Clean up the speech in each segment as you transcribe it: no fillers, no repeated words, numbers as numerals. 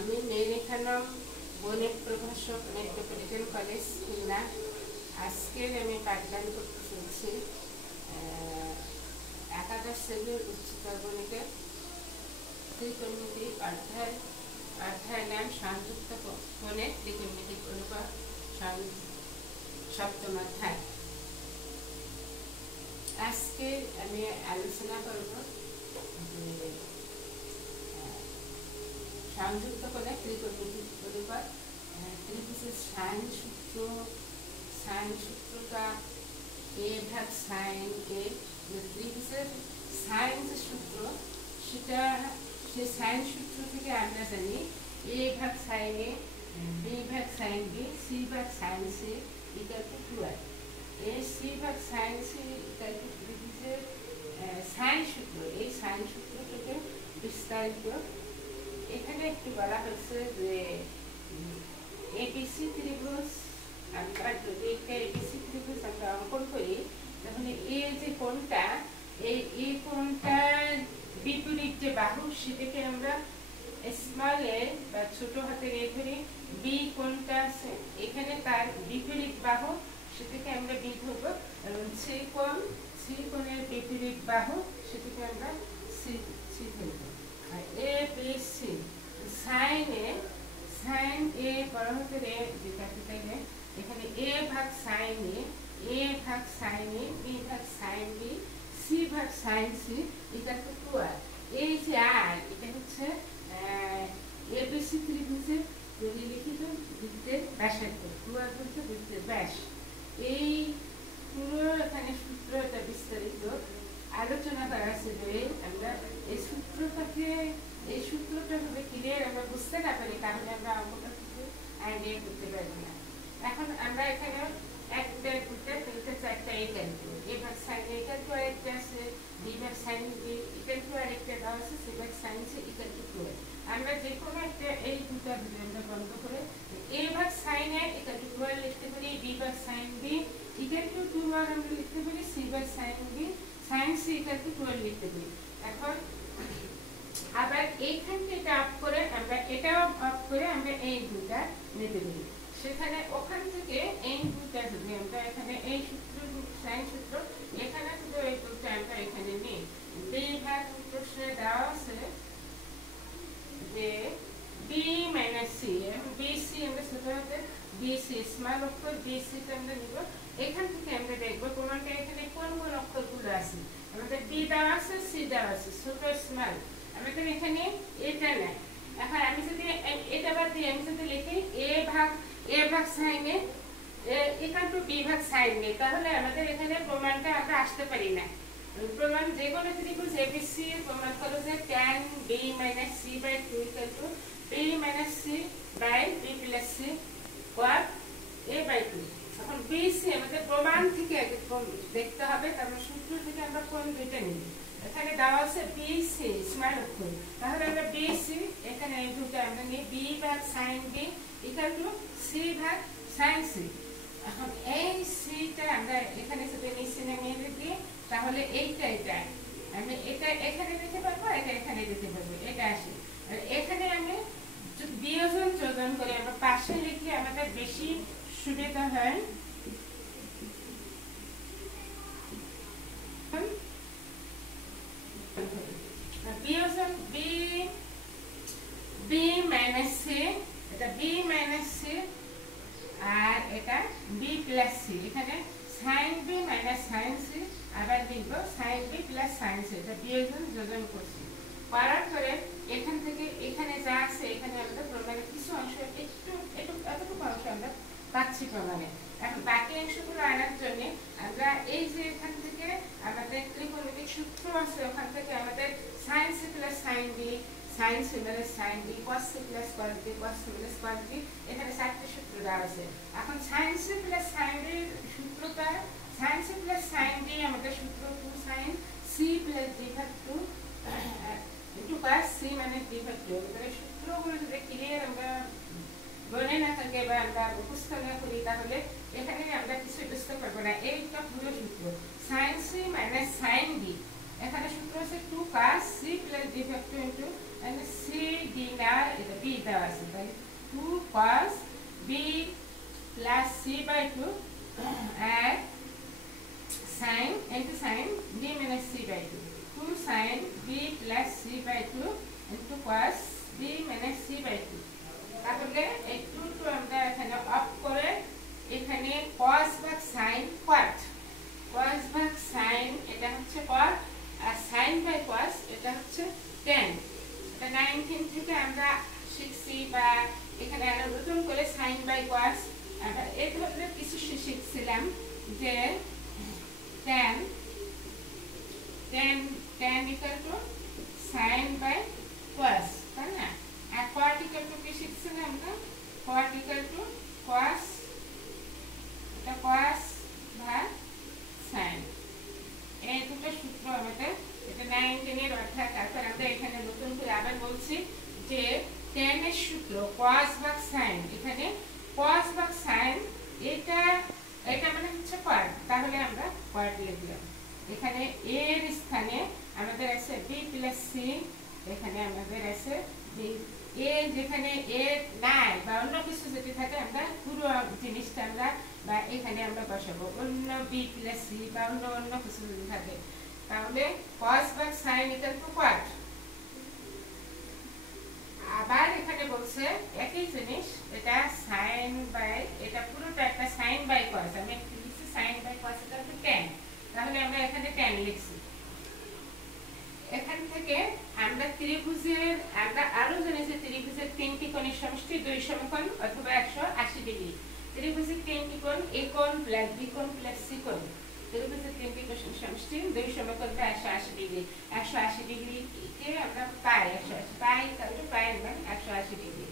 আমি মেনে খানম বনেট প্রভাষক মেট্রোপলিটন কলেজ খুলনা। আজকের আমি পাঠদান করতে চলছি একাদশ শ্রেণীর উচ্চতর গণিতের ত্রিকোণমিতি অধ্যায় নাম সংযুক্ত কোণের ত্রিকোণমিতিক অনুপাত সপ্তম অধ্যায়। আজকে আমি আলোচনা করব সংযুক্ত কোণের ত্রিকোণমিতিক অনুপাত। ত্রিভুজের সাইন সূত্রটা a ভাগ সাইন a। ত্রিভুজের সাইন যে সূত্র সেটা সেই সাইন সূত্র থেকে আমরা জানি a ভাগ সাইন a, b ভাগ সাইন b, c ভাগ sine c equal to 2r। এই c ভাগ সাইন c ইকুয়াল টু ত্রিভুজের সাইন সূত্র। এই সাইন সূত্রটাকে বিস্তারিত এখানে একটু বলা হচ্ছে যে এবিসি ত্রিভুজ আমরা যদি একটা এবিসি ত্রিভুজ আমরা অঙ্কন করি তাহলে এই যে কোণটা এই কোণটার বিপরীত যে বাহু সেটাকে আমরা স্মল এ বা ছোট হাতের এ ধরি। বি কোণটা আছে এখানে তার বিপরীত বাহু সেটাকে আমরা বি ধরব, এবং সি কোণের বিপরীত বাহু সেটাকে আমরা সি ধরব। আর এ বি সি সাইন এ বড় হাতের এ যে ক্যাপিটাল এ, এখানে এ ভাগ সাইন এ ভাগ সাইন এ, বি ভাগ সাইন বি, সি ভাগ sine C equal to 2r। এই যে আর এটা হচ্ছে এবিসি ত্রিভুজের পরিলিখিত বৃত্তের ব্যাসার্ধ। 2r হচ্ছে বৃত্তের ব্যাস। এই পুরো এখানে সূত্রটা বিস্তারিত আলোচনা করা আছে যে আমরা এই সূত্রটা যদি ক্লিয়ার আমরা বুঝতে না পারি তাহলে আমরা অঙ্কটা কিছু আইডিয়া করতে পারবো না। এখন আমরা এখানে একটা দুটা তিনটে চারটা ইকুয়াল টু এ ভাগ সাইন এ ইকুয়াল টু আরেকটা আছে, বি ভাগ সাইন বি ইকুয়াল টু আরেকটা দেওয়া আছে, সি ভাগ sine C equal to 2r। আমরা যে কোনো একটা এই দুটা যদি আমরা বন্ধ করে এ ভাগ sine A equal to 2r লিখতে পারি, বি ভাগ sine B equal to 2r আমরা লিখতে পারি, সি ভাগ sine B sine C equal to 2r লিখতে পারি। এখন আবার এইখান থেকে আপ করে আমরা এটাও আপ করে আমরা এই দুটা নিতে পারি। সেখানে ওখান থেকে এই দুটা যদি আমরা এখানে এই সূত্র সাইন সূত্র এখানে শুধু এই দুটা আমরা এখানে নিই। বি ভাগ প্রশ্নে দেওয়া আছে যে বি মাইনাস সি, বিসি আমরা ছোট হাতে বিসি স্মল অক্ষর বিসিটা আমরা নিব। এখান থেকে আমরা দেখবো প্রমাণটা এখানে কোন কোন অক্ষরগুলো আছে। আমাদের বি দেওয়া আছে, সি দেওয়া আছে, ছোট স্মল আমাদের এখানে এটা নাই। এখন আমি যদি এটা বাদ দিয়ে আমি যদি লিখি এ ভাগ sine A equal to B ভাগ সাইন এ, তাহলে আমাদের এখানে প্রমাণটা আমরা আসতে পারি না। প্রমাণ যে কোনো ত্রিভুজ এবিসি প্রমাণ করো যে tan b minus c by 2 equal to b minus c by b plus c cot a by 2। এখন বিসি আমাদের প্রমাণ থেকে আগে দেখতে হবে, তারপর সূত্র থেকে আমরা কোণ দুইটা নিব। এখানে দেওয়া আছে বিসি স্মল অক্ষর, তাহলে আমরা বিসি এখানে এই দুটো আমরা নিই, বি ভাগ sine B equal to C ভাগ সাইন সি। এখন এই সিটা আমরা এখানে যদি নিচে নামিয়ে দিই তাহলে এইটা আমি এটা এখানে দিতে পারবো, এটা এখানে দিতে পারবো, এটা আসে। আর এখানে আমি বিয়োজন যোজন করে আমরা পাশে লিখে আমাদের বেশি সুবিধা হয়। বিয়োজন বি মাইনাস সি, এটা বি মাইনাস সি আর এটা বি প্লাস সি। এখানে sine B minus sine C আবার লিখবো sine B plus sine C. এটা বিয়োজন যোজন করছি। করার পরে এখান থেকে এখানে যা আছে এখানে আমাদের প্রমাণের কিছু অংশ এতটুকু অংশ আমরা পাচ্ছি প্রমাণে। এখন বাকি অংশগুলো আনার জন্য আমরা এই যে এখান থেকে আমাদের ত্রিকোণমিতিক সূত্র আছে ওখান থেকে আমাদের sine C plus sine B, sine C minus sine B, cos C plus cos B, cos C minus cos B, এখানে চারটি সূত্র দেওয়া আছে। এখন sine C plus sine B সূত্রটা sine C plus sine B আমাদের সূত্র 2 সাইন সি প্লাস ডি ভাগ 2 into cos C minus D ভাগ 2। এই সূত্রগুলো যদি ক্লিয়ার আমরা মনে না থাকে বা আমরা মুখস্থ না করি তাহলে এখানে আমরা কিছু বুঝতে পারবো না। এইটা পুরো সূত্র sine C minus sine B, এখানে সূত্র আছে 2 cos c plus d factor into and C D na it B the was 2 cos B plus C by 2 and sin into sin B minus C by 2 2 sin B plus C by 2 into cos B minus C by 2 তাহলে এই 2 two আমরা এখানে of করে এখানে cos ভাগ sin cot cos ভাগ sin এটা হচ্ছে cot আর sin বাই cos এটা হচ্ছে tan এটা 19 থেকে আমরা শিখছি বা এখানে আরো নতুন করে sin বাই cos আমরা এই ধরনের কিছু শিখছিলাম যে tan equal to sin by cos তাই না আর cot equal to কি শিখছিলাম আমরা cot equal to cos এটা cos ভাগ sin এই দুটো সূত্র আমাদের এটা 19 এর অর্থাৎ তারপর আমরা এখানে নতুন করে আবার বলছি যে tan এর সূত্র cos ভাগ sin এখানে cos ভাগ sin এটা মানে হচ্ছে cot তাহলে আমরা cot লিখলাম এখানে a এর স্থানে আমাদের আছে b c এখানে আমাদের আছে b a যেখানে a নাই বা অন্য কিছু যদি থাকে আমরা পুরো জিনিসটা আমরা বা এখানে আমরা বসাবো অন্য b c বা অন্য কিছু যদি থাকে তাহলে cos ভাগ sin equal to cot আবার এখানে বলছে একই জিনিস এটা sin বাই এটা পুরোটা একটা sin বাই cos আমি লিখছি sin by cos equal to tan তাহলে আমরা এখানে tan লিখছি এখান থেকে আমরা ত্রিভুজের আমরা আরো জানি যে ত্রিভুজের তিনটি কোণের সমষ্টি দুই সমকোণ অথবা 180 ডিগ্রি ত্রিভুজের তিনটি কোণ a কোণ প্লাস b কোণ প্লাস c কোণ ত্রিভুজের তিনটি কোণের সমষ্টি দুই সমকোণ বা 180 ডিগ্রি 180 ডিগ্রি কে আমরা পাই 180 পাই তাহলে পাই মানে 180 degree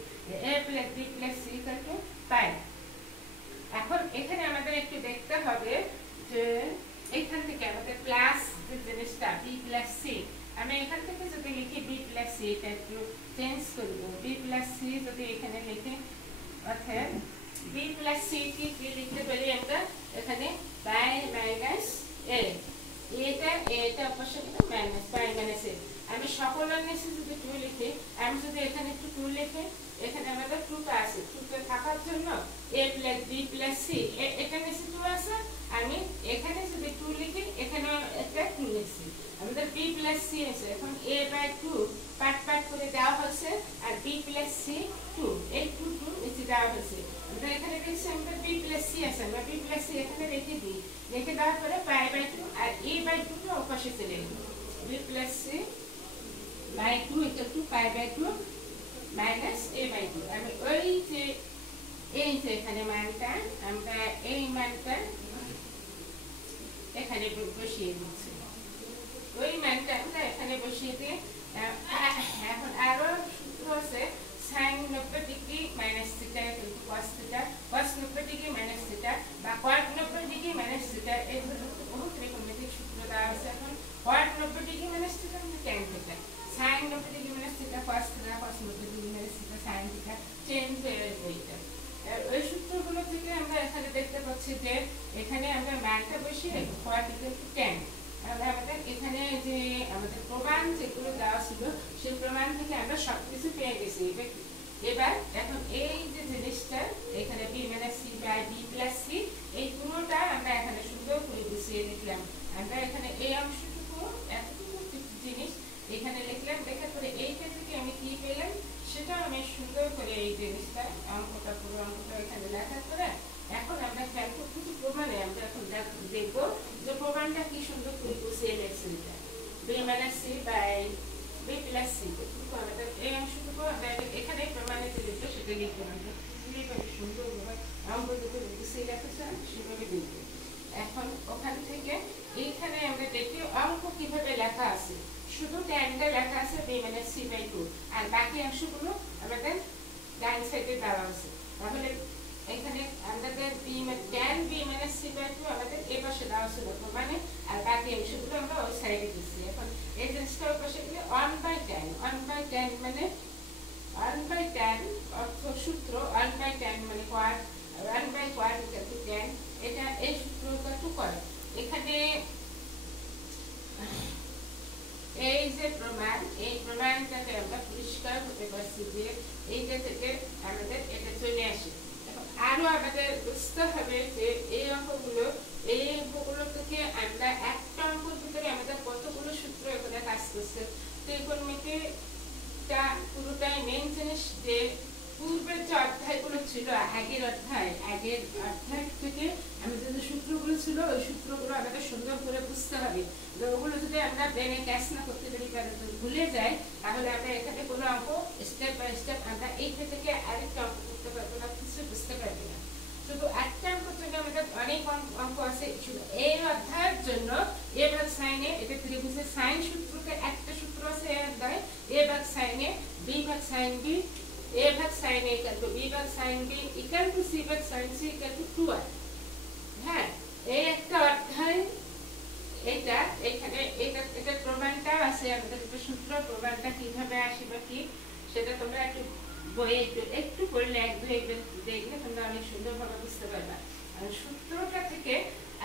a plus b plus c equal পাই এখন এখানে আমাদের একটু দেখতে হবে যে এখান থেকে আমাদের প্লাস যে জিনিসটা b প্লাস c আমি এখান থেকে যদি লিখি b প্লাস c এটা একটু চেঞ্জ করব b প্লাস c যদি এখানে লিখি অর্থাৎ b প্লাস c কি লিখতে পারি আমরা এখানে পাই মাইনাস a এটা অবশ্যই মাইনাস পাই মাইনাস a আমি সকলের নিচে যদি 2 লিখি আমি যদি এখানে একটু 2 লিখি এখানে আমাদের 2 টা আছে 2 টা থাকার জন্য a plus b plus c এটা নিচে 2 আছে আমি এখানে যদি 2 লিখি এখানে একটা 2 লিখছি আমাদের b প্লাস c আছে এখন a বাই 2 পার্ট করে দেওয়া হচ্ছে আর b প্লাস c 2 এই 2 নিচে দেওয়া হচ্ছে আমরা এখানে দেখছি আমরা b প্লাস c আছে আমরা b প্লাস c এখানে রেখে দিই রেখে দেওয়ার পরে পাই বাই 2 আর a বাই 2 টা ওপাশে চলে গেল b plus c by 2 equal to pi by 2 minus a by 2 আমি ওই যে এই যে এখানে মানটা আমরা এই মানটা এখানে বসিয়ে দিচ্ছি ওই মানটা আমরা এখানে বসিয়ে দিয়ে এখন আরো সূত্র আছে sin 90 degree minus theta equal to cos theta cos 90 degree minus theta বা cot 90 ডিগ্রি minus theta এই ধরনের বহুত ত্রিকোণমিতিক সূত্র দেওয়া আছে এখন cot 90 ডিগ্রি minus theta মানে tan theta sin 90 degree minus theta cos theta cos 90 degree minus theta sin theta change হয়ে এইটা ওই সূত্রগুলো থেকে আমরা এখানে দেখতে পাচ্ছি যে এখানে আমরা মানটা বসিয়ে cot equal to tan তাহলে আমাদের এখানে যে আমাদের প্রমাণ যেগুলো দেওয়া ছিল সেই প্রমাণ থেকে আমরা সবকিছু পেয়ে গেছি এবার এখন এই যে জিনিসটা এখানে b - c by b + c এই পুরোটা আমরা এখানে সুন্দর করে গুছিয়ে লিখলাম আমরা এখানে এই অংশটুকু এতটুকু জিনিস এখানে লিখলাম দেখার পরে এইটা থেকে আমি কি পেলাম সেটা আমি সুন্দর করে এই জিনিসটা অঙ্কটা পুরো অঙ্কটা এখানে লেখার পরে এখন আমরা খেয়াল করতেছি প্রমাণে আমরা এখন দেখব যে প্রমাণটা কি সুন্দর করে গুছিয়ে লিখছি এটা b - c by b + c আমাদের এই অংশটুকু আমরা এখানে প্রমাণে যে লিখব সেটা লিখব আমরা এইভাবে সুন্দরভাবে অঙ্ক যদি গুছিয়ে লেখা সেভাবে লিখব এখন ওখান থেকে এইখানে আমরা দেখি অঙ্ক কিভাবে লেখা আছে শুধু ট্যানটা লেখা আছে b - c বাই 2 আর বাকি অংশগুলো আমাদের ডান সাইডে দেওয়া আছে তাহলে এখানে আমাদের tan b - c বাই 2 আমাদের এই পাশে দেওয়া ছিল মানে আর বাকি অংশগুলো আমরা ওই সাইডে দিচ্ছি এখন এই জিনিসটা ওই পাশে গেলে 1/tan মানে 1/tan অর্থ সূত্র 1/tan মানে cot 1/cot = tan এটা এই সূত্রটা টু করে এখানে এই যে প্রমাণ, এই প্রমাণটাকে আমরা পরিষ্কার হতে পারছি যে এইটা থেকে আমাদের এটা চলে আসে। আরো আমাদের বুঝতে হবে যে এই অঙ্কগুলো থেকে আমরা একটা অঙ্কের ভিতরে আমাদের কতগুলো সূত্র এখানে কাজ করছে। ত্রিকোণমিতিটা পুরোটাই মেন জিনিস যে পূর্বের যে অধ্যায়গুলো ছিল, আগের অধ্যায় থেকে আমাদের যে সূত্রগুলো ছিল ওই সূত্রগুলো আমাদের সুন্দর করে বুঝতে হবে। ওগুলো যদি আমরা ব্রেনে ক্যাচ না করতে পারি, ভুলে যাই, তাহলে আমরা এখানে কোনো অঙ্ক স্টেপ বাই স্টেপ আমরা এইটা থেকে আরেকটা অঙ্ক করতে পারবো না, কিছু বুঝতে পারবো না। শুধু একটা অঙ্কের জন্য আমাদের অনেক অঙ্ক আছে। শুধু এই অধ্যায়ের জন্য এ ভাগ সাইনে, এটা ত্রিভুজের সাইন সূত্রকে একটা সূত্র আছে এই অধ্যায়, এ ভাগ সাইনে বি ভাগ সাইন বি, a ভাগ sin a equal to b ভাগ sin b equal to c ভাগ sin c equal to 2r। হ্যাঁ, এই একটা অধ্যায়। এটা এখানে এটা প্রমাণটা আছে আমাদের, একটা সূত্র প্রমাণটা কিভাবে আসবে কি সেটা তোমরা একটু বইয়ে একটু পড়লে এক দুই একবার দেখলে তোমরা অনেক সুন্দরভাবে বুঝতে পারবে। আর সূত্রটা থেকে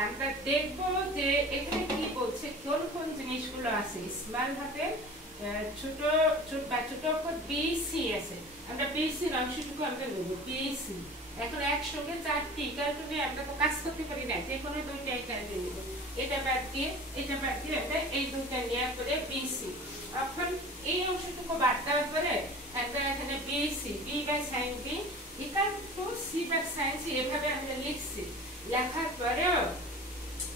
আমরা দেখব যে এখানে কি বলছে, কোন কোন জিনিসগুলো আছে। স্মল হাতের ছোট অক্ষর বিসি আছে, আমরা বিসি এর অংশটুকু আমরা নেব বিসি। এখন একসঙ্গে চারটি ইকুয়াল টু নিয়ে আমরা তো কাজ করতে পারি না, যে কোনো দুইটা ইকুয়াল টু নেব। এটা বাদ দিয়ে আমরা এই দুইটা নেওয়ার পরে বিসি। এখন এই অংশটুকু বাদ দেওয়ার পরে আমরা এখানে BC B by sine B equal to C by sine C এভাবে আমরা লিখছি। লেখার পরেও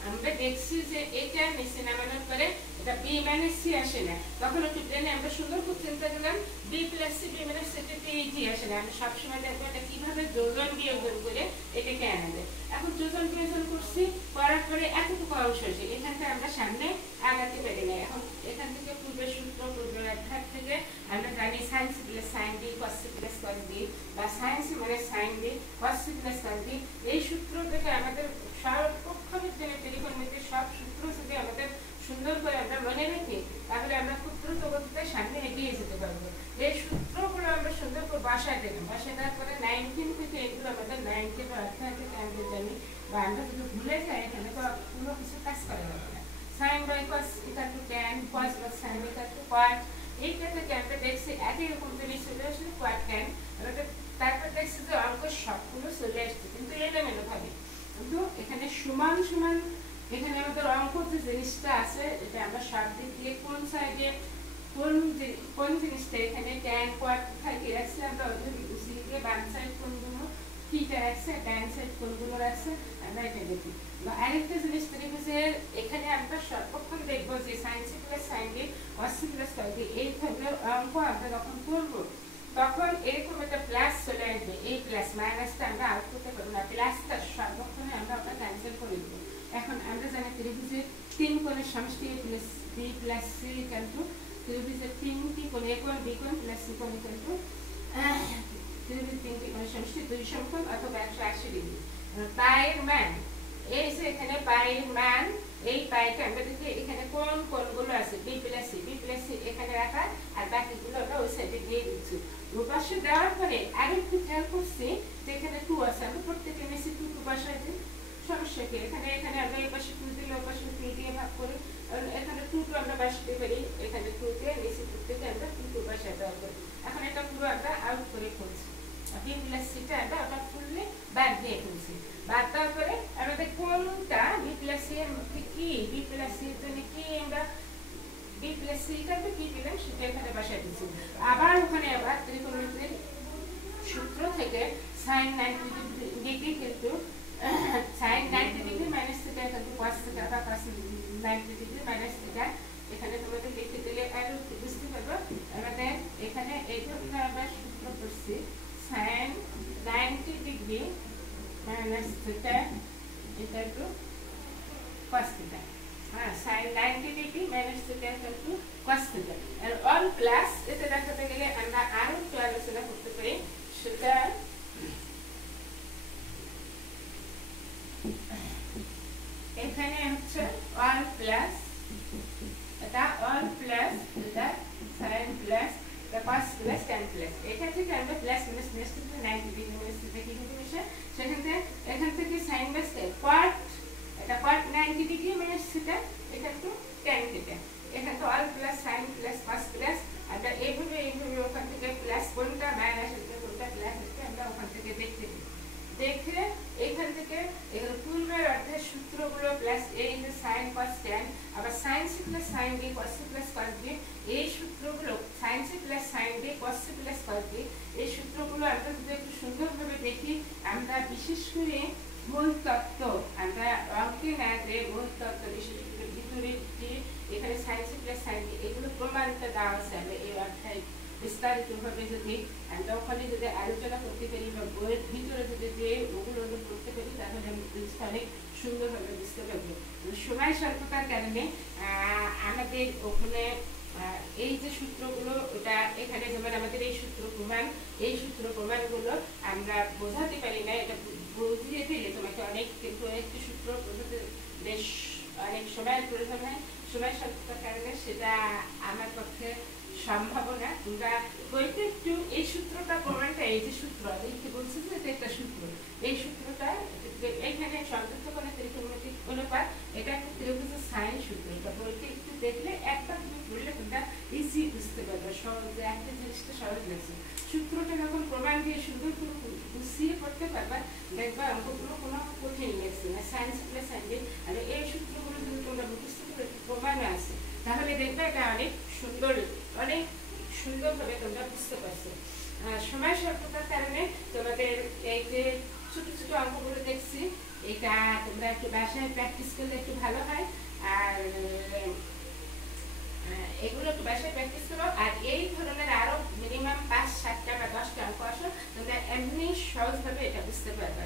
আমরা দেখছি যে এটা নিচে নামানোর পরে এটা বি মাইনাস সি আসে না। তখন একটু ব্রেনে আমরা সুন্দর করে চিন্তা করলাম B plus C B minus C এটা এইটি আসে না। আমরা সবসময় দেখবো এটা কিভাবে যোজন বিয়োজন করে এটাকে আনা যায়। এখন যোজন বিয়োজন করছি, করার পরে এতটুকু অংশ আছে, এখানটা আমরা সামনে আগাতে পারি না। এখন এখান থেকে পূর্বের সূত্র, পূর্বের অধ্যায় থেকে আমরা জানি sine C plus sine B cos C plus cos B বা সাইন সি মানে sine B cos C plus cos B. এই সূত্র থেকে আমাদের সর্বক্ষণের জন্য ত্রিকোণমিতির সব সূত্র যদি আমাদের সুন্দর করে আমরা মনে রাখি, তাহলে আমরা খুব দ্রুত গতিতে সামনে এগিয়ে যেতে পারবো। এই সূত্রগুলো আমরা সুন্দর করে বাসায় দেবো। বাসায় দেওয়ার পরে 19 থেকে এগুলো আমাদের 19 অধ্যায় থেকে আমরা জানি, বা আমরা যদি ভুলে যাই এখানে তো কোনো কিছু কাজ করা যাবে না। Sine by cos equal to tan, cos by sine equal to cot. এইটা থেকে আমরা দেখছি একই রকম জিনিস চলে আসলে কট ট্যান। তারপর দেখছি যে অঙ্ক সবগুলো চলে আসছে, কিন্তু এলোমেলো ভাবে। কিন্তু এখানে সমান সমান এখানে আমাদের অঙ্ক যে জিনিসটা আছে, এটা আমরা সব দিক দিয়ে কোন সাইডে কোন জিনিসটা এখানে ট্যান কোয়াট কোথায় কি রাখছে আমরা ওদের বুঝিয়ে দিয়ে বাম সাইড কোনগুলো কিটা রাখছে, ডান সাইড কোনগুলো রাখছে আমরা এটা দেখি। আরেকটা জিনিস ত্রিভুজের এখানে আমরা সর্বক্ষণ দেখবো যে sine C plus sine B cos C plus cos B এই ধরনের অঙ্ক আমরা যখন করবো তখন এরকম একটা প্লাস চলে আসবে। এই প্লাস মাইনাসটা আমরা আউট করতে পারবো না, প্লাসটা সর্বক্ষণে আমরা ওটা ক্যান্সেল করে দেবো। এখন আমরা জানি ত্রিভুজের তিন কোণের সমষ্টি plus B plus C equal to ত্রিভুজের তিনটি কোণ এ কোণ বি কোণ প্লাস সি কোণ ইকুয়াল টু ত্রিভুজের তিনটি কোণের সমষ্টি 2 সমকোণ অথবা 180 ডিগ্রি। পায়ের মান এই যে এখানে পায়ের মান, এই পাইটা আমরা দেখি এখানে কোন কোণগুলো আছে বি প্লাস সি এখানে রাখা, আর বাকিগুলো আমরা ওই সাইডে দিয়ে দিচ্ছি। দুপাশে দেওয়ার পরে আরেকটু খেয়াল করছি যে এখানে 2 আছে, আমরা প্রত্যেকে নিচে 2 বসাই দিই। সমস্যা কি, এখানে আমরা এই পাশে 2 দিলে ওই পাশে 2 দিয়ে ভাগ করি। এখানে 2 আমরা বসাতে পারি, এখানে 2 দিয়ে নিচে 2 থেকে আমরা 2 বসাই দেওয়া করি। এখন এটা পুরো আমরা আউট করে ফেলছি। বি প্লাস সিটা আমরা ওটা ফুললে বাদ দিয়ে ফেলছি। বাদ দেওয়ার পরে আমাদের কোনটা বি প্লাস সি এর মধ্যে কি, বি প্লাস সি এর জন্য কি আমরা বি প্লাস সি টাকে কি পেলাম সেটা এখানে বসাই দিচ্ছি। আবার ওখানে আবার ত্রিকোণমিতির সূত্র থেকে sin 90 ডিগ্রি কিন্তু sin 90 ডিগ্রি মাইনাস থিটা কিন্তু cos থিটা বা cos 90 ডিগ্রি মাইনাস থিটা এখানে তোমাদের লিখে দিলে আরো বুঝতে পারবে। আমাদের এখানে এই ধরনের আমরা সূত্র করছি sin 90 degree minus theta equal to cos theta. Sin 90 degree minus theta equal to cos theta. And all plus এটা দেখাতে গেলে আমরা আরো একটু আলোচনা করতে পারি। সেটা এখানে হচ্ছে all plus, এটা all plus, এটা sin plus, এটা cos plus tan plus। এখান থেকে আমরা প্লাস মাইনাস মাইনাস থেকে 90 ডিগ্রি মাইনাস থিটা কি হবে মিশে, এখান থেকে sin বাস cot, এটা cot 90 ডিগ্রি মাইনাস থিটা এটা তো tan থিটা। এখানে তো all plus sin plus cos c plus cos b, এই সূত্রগুলো sin c plus sin d cos c plus cos d, এই সূত্রগুলো আমরা যদি একটু সুন্দরভাবে দেখি, আমরা বিশেষ করে মূল তত্ত্ব, আমরা অঙ্কে না যে মূল তত্ত্ব বিশেষ করে ভিতরে যে এখানে sin c plus sin d এগুলো প্রমাণটা দেওয়া আছে, আমরা এই অধ্যায় বিস্তারিতভাবে যদি আমরা ওখানে যদি আলোচনা করতে পারি বা বইয়ের ভিতরে যদি যে ওগুলো করতে পারি, তাহলে আমি জিনিসটা অনেক সুন্দরভাবে বুঝতে পারবো। সময় স্বল্পতার কারণে আমাদের ওখানে এই যে সূত্রগুলো, ওটা এখানে যেমন আমাদের এই সূত্র প্রমাণগুলো আমরা বোঝাতে পারি না। এটা বুঝিয়ে দিলে তোমাকে অনেক, কিন্তু একটি সূত্র বোঝাতে বেশ অনেক সময়ের প্রয়োজন হয়। সময় স্বল্পতার কারণে সেটা আমার পক্ষে সম্ভব না। তোমরা বইতে একটু এই সূত্রটা প্রমাণটা, এই যে সূত্র দেখতে বলছি যে এটা একটা সূত্র, এই সূত্রটা এখানে সংযুক্ত কোণের ত্রিকোণমিতিক অনুপাত, এটা একটা ত্রিভুজের সাইন সূত্র। এটা বইতে একটু দেখলে একবার তুমি পড়লে তোমরা ইজি বুঝতে পারবে, সহজে একটা জিনিসটা সহজ লাগছে। সূত্রটা যখন প্রমাণ দিয়ে সুন্দর করে গুছিয়ে পড়তে পারবা, দেখবা অঙ্কগুলো কোনো কঠিন লাগছে না। সায়েন্স প্লাস সাইন, আর এই সূত্রগুলো যদি তোমরা মুখস্থ করে প্রমাণ আছে, তাহলে দেখবে এটা অনেক সুন্দরভাবে তোমরা বুঝতে পারছো। সময় স্বল্পতার কারণে তোমাদের এই যে ছোট ছোট অঙ্কগুলো দেখছি, এটা তোমরা একটু বাসায় প্র্যাকটিস করলে একটু ভালো হয়। আর এগুলো একটু বাসায় প্র্যাকটিস করো। আর এই ধরনের আরো মিনিমাম 5-7টা বা 10টা অঙ্ক আসো, তোমরা এমনি সহজভাবে এটা বুঝতে পারবে।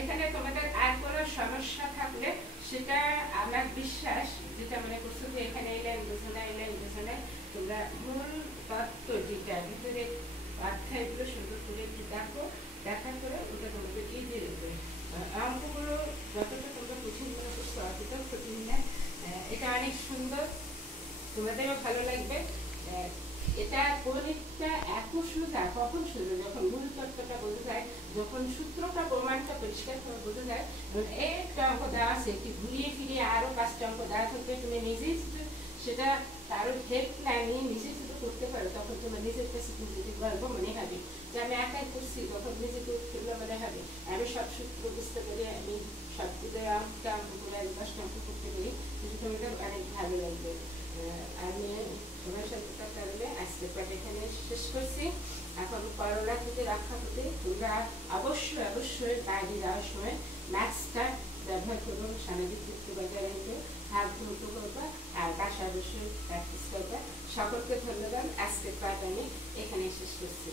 এখানে তোমাদের আর কোনো সমস্যা থাকলে সেটা আমার বিশ্বাস, যেটা মনে করছো যে এখানে এই লাইন বোঝো না, তোমরা মূল তত্ত্ব যেটা ভিতরে অধ্যায়গুলো সুন্দর করে একটু দেখো, দেখার পরে ওটা তোমাদের ইজি লাগবে। অঙ্কগুলো যতটা তোমরা কঠিন মনে করছো অতটাও কঠিন না, এটা অনেক সুন্দর, তোমাদেরও ভালো লাগবে। এটা গণিতটা এত সোজা, কখন সোজা? যখন মূল তত্ত্বটা বোঝা যায়, যখন সূত্রটা প্রমাণটা পরিষ্কার করে বোঝা যায়। একটা অঙ্ক দেওয়া আছে, একটু ঘুরিয়ে ফিরিয়ে আরো 5টা অঙ্ক দেওয়া থাকবে, তুমি নিজেই সেটা কারোর হেল্প না নিয়ে নিজেই যদি করতে পারো, তখন তোমার নিজের কাছে যদি গর্ব মনে হবে যে আমি একাই করছি, তখন নিজেকে উৎফুল্ল মনে হবে। আমি সব সূত্র বুঝতে পারি, আমি সবগুলো অঙ্কগুলো 10টা অঙ্ক করতে পারি, কিন্তু তোমাদের অনেক ভালো লাগবে। আমি সময় স্বল্পতার কারণে আজকে পাঠ এখানে শেষ করছি। এখন করোনা থেকে রক্ষা করতে তোমরা অবশ্যই বাইরে যাওয়ার সময় মাস্কটা ব্যবহার করবো, সামাজিক দূরত্ব বজায় রাখবে, হাত ধুতে করবা, আর বাসায় অবশ্যই প্র্যাকটিস করবা। সকলকে ধন্যবাদ। আজকের পাঠ আমি এখানে শেষ করছি।